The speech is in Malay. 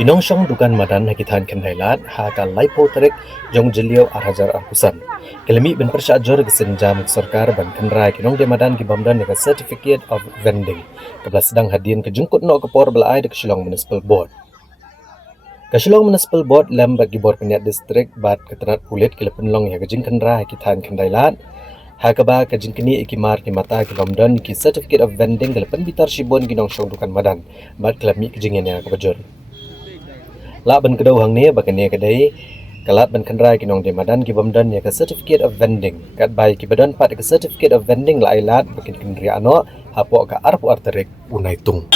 Kinongsong dukan madan hakitan kendailat hakan laipo terik jong jeliau arhajar arkusan. Kelemi ben persyaajor kesenjam sarkar ban kendrai kinong de madan gibamdan dengan certificate of vending. Kebla sedang hadian kejungkut no kepor belai de Kesilong Municipal Board. Kesilong Municipal Board lem bagi bor peniat distrik bat keterat kulit kele penlong ya kejing kendrai hakitan kendailat. Hakaba kejing kini ikimar kimata gibamdan ki certificate of vending kele penbitar shibon kinongsong dukan madan bat kelemi kejingnya ya kebajor. La ban kedau hang ni bakane kedai kalat ban kendrai kinong de madan ki bamdan ya ke certificate of vending kat bai ki badan pat ke certificate of vending la ilat bakin kendri ano hapo ka arpu arterik unai tung.